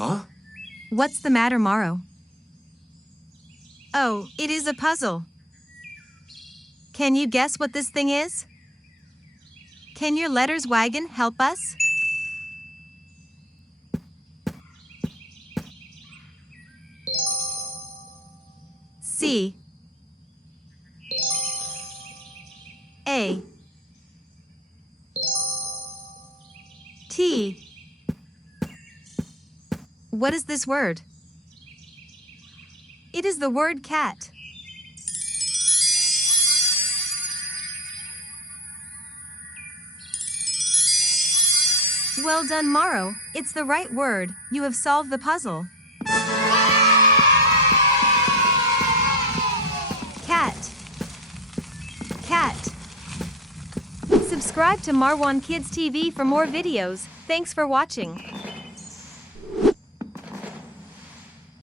Huh? What's the matter, Morrow? Oh, it is a puzzle. Can you guess what this thing is? Can your letters wagon help us? C A T. What is this word? It is the word cat. Well done, Morrow. It's the right word. You have solved the puzzle. Cat. Cat. Subscribe to Marwan Kids TV for more videos. Thanks for watching.